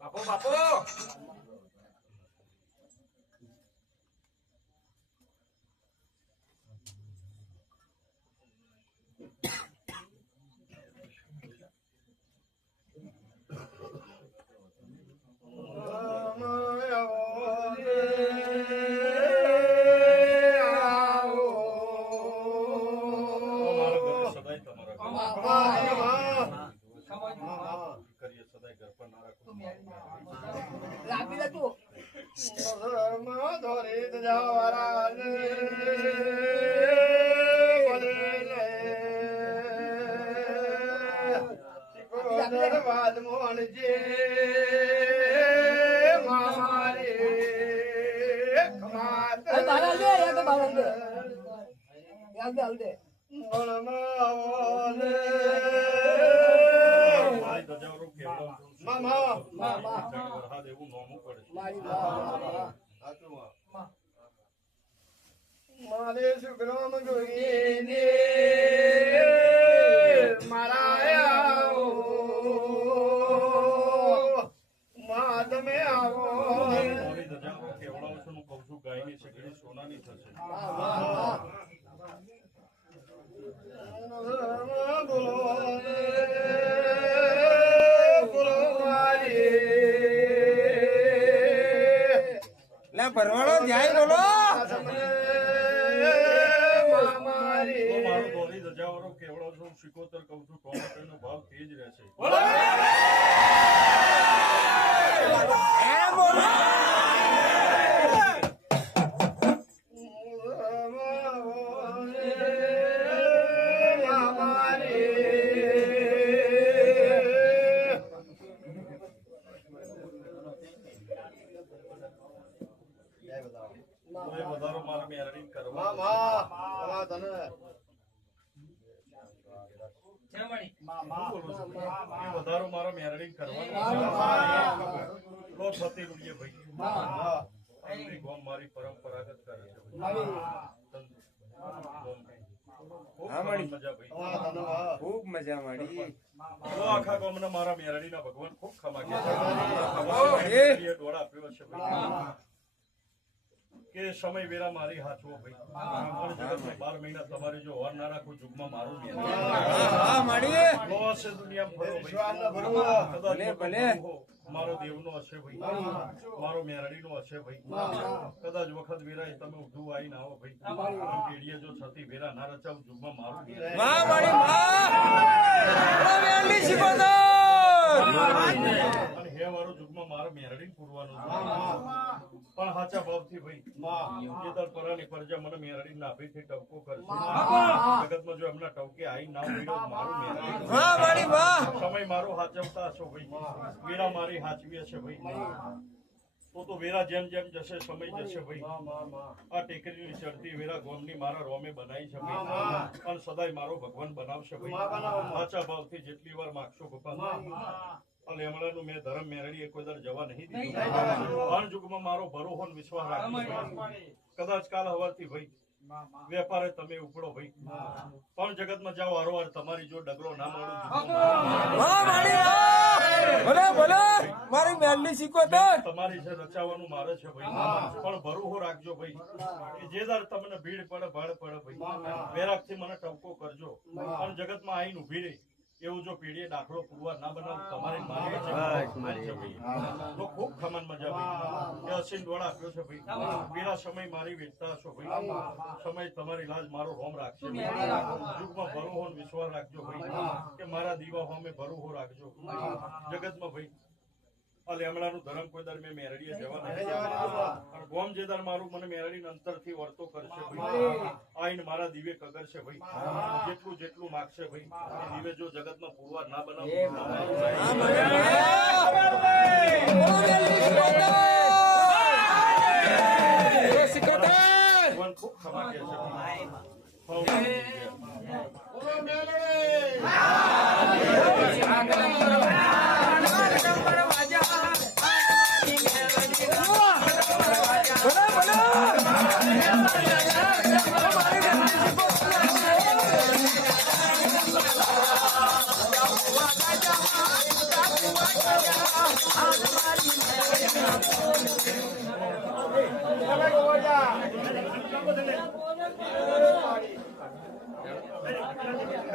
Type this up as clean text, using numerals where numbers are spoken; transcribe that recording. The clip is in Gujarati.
બાપુ બાપુ મારે સુગ્રામ ગોઈને મારા મા તમે આવો કેવડાવ છું હું કહું છું ગાયની સગડી સોનાની થશે ભરવાડો ધ્યાન બોલો કેવડો છું શિકોતર કહું છું ટોમેટોનો ભાવ તેજ રહેશે વધારો મારા મેરડી કરવા વધારો મારા મેરડી કરવાનું મારી પરંપરાગત કરે છે ખૂબ મજા મળી આખા ગામના મારા મેરડી ના ભગવાન ખૂબ ખમા ડોળા આપ્યો છે કે સમય વેરા મારી હાચવો ભાઈ 12 મહિના તમારે જો ઓર ના રાખું જુગમાં મારું મારો દેવનો હશે ભાઈ મારો મેરડીનો હશે ભાઈ કદાચ વખત વેરા તમે ઉઠું આવી ના આવો ભાઈ પેઢીએ જો છતી વેરા ના રચાવ જુગમાં મારું અને હે વાળો જુગમાં મારો મેરડી પૂરવાનો પણ હાચા ભાવથી ભાઈ જેતર પરાની પરજા મને મેરડી ના ભાઈથી ટવકો કરશે જગતમાં જો એમના ટવકે આવી ના મળ્યો મારું મેરડી સમય મારો હાચવતા છો ભાઈ વેરા મારી હાચવી હશે ભાઈ તો વેરા જેમ જેમ જશે સમય જશે ભાઈ આ ટેકરીની ચડતી વેરા ગોમની મારા રોમે બનાવી છે ભાઈ પણ સદાય મારો ભગવાન બનાવશે ભાઈ સાચા ભાવથી જેટલી વાર માગશો ભગવાન લેમડાનું મેં ધર્મ મેરડી કોઈ દર જવા નહીં દીધું યુગમાં મારો ભરોહો વિશ્વાસ રાખી કદાચ કાલ હવારથી ભાઈ વેપારે તમે ઉપડો ભાઈ પણ જગતમાં જાઓ હારોહાર તમારી જો ડગલો ના મળું હા મારી બોલો બોલો મારી મેલની સિકોતર તમારી છે રચાવાનું મારે છે ભાઈ પણ ભરૂહો રાખજો ભાઈ કે જે દર તમને ભીડ પડે ભાડ પડે ભાઈ વેરાગથી મને ટપકો કરજો પણ જગતમાં આઈને ઉભી રહી એવું જો પેઢીએ દાખલો પુરવાર ના બનાવ તમારી મારી વચ્ચે છે ભાઈ તો ખૂબ ખમન મજા ભાઈ કે અસીન દોડા આપ્યો છે ભાઈ પેલા સમય મારી વેચતા હશો ભાઈ સમય તમારી લાજ મારો હોમ રાખશે યુગમાં ભરોહો ને વિશ્વાસ રાખજો ભાઈ કે મારા દીવા હોમે ભરોહો રાખજો જગતમાં ભાઈ આ લેમડાનું ધર્મ કોઈ દર મેં મેરડીએ જવા નહીં અને ગોમ જે દર મારું મને મેરડી અંતરથી વર્તો કરશે ભાઈ આઈને મારા દીવે કગરશે ભાઈ જેટલું જેટલું માગશે ભાઈ એ દીવે જો જગતમાં પુરવાર ના બનાવું ભગવાન ખૂબ ક્ષમા કહે છે